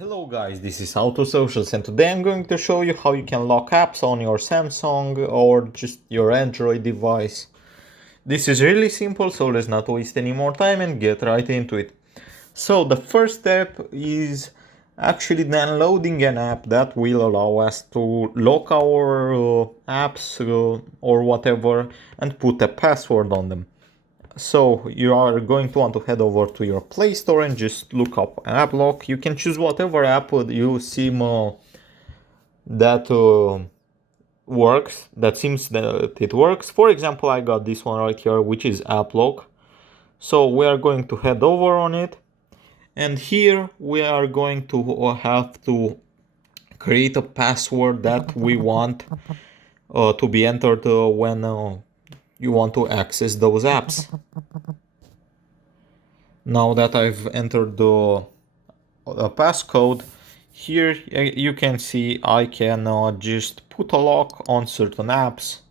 Hello guys, this is AutoSocials and today I'm going to show you how you can lock apps on your Samsung or just your Android device. This is really simple, so let's not waste any more time and get right into it. So the first step is actually downloading an app that will allow us to lock our apps or whatever and put a password on them. So you are going to want to head over to your Play Store and just look up app lock. You can choose whatever app you seem that works. That seems that it works. For example, I got this one right here, which is app lock. So we are going to head over on it, and here we are going to have to create a password that we want to be entered when you want to access those apps. Now that I've entered the passcode, here you can see I can just put a lock on certain apps.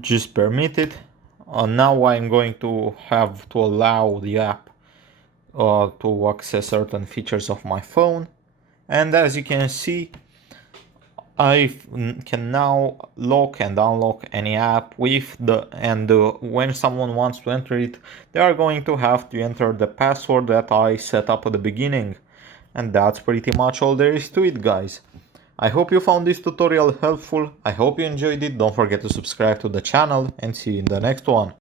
Just permit it. Now I'm going to have to allow the app to access certain features of my phone. And as you can see, I can now lock and unlock any app with when someone wants to enter it, they are going to have to enter the password that I set up at the beginning. And that's pretty much all there is to it, guys. I hope you found this tutorial helpful. I hope you enjoyed it. Don't forget to subscribe to the channel and see you in the next one.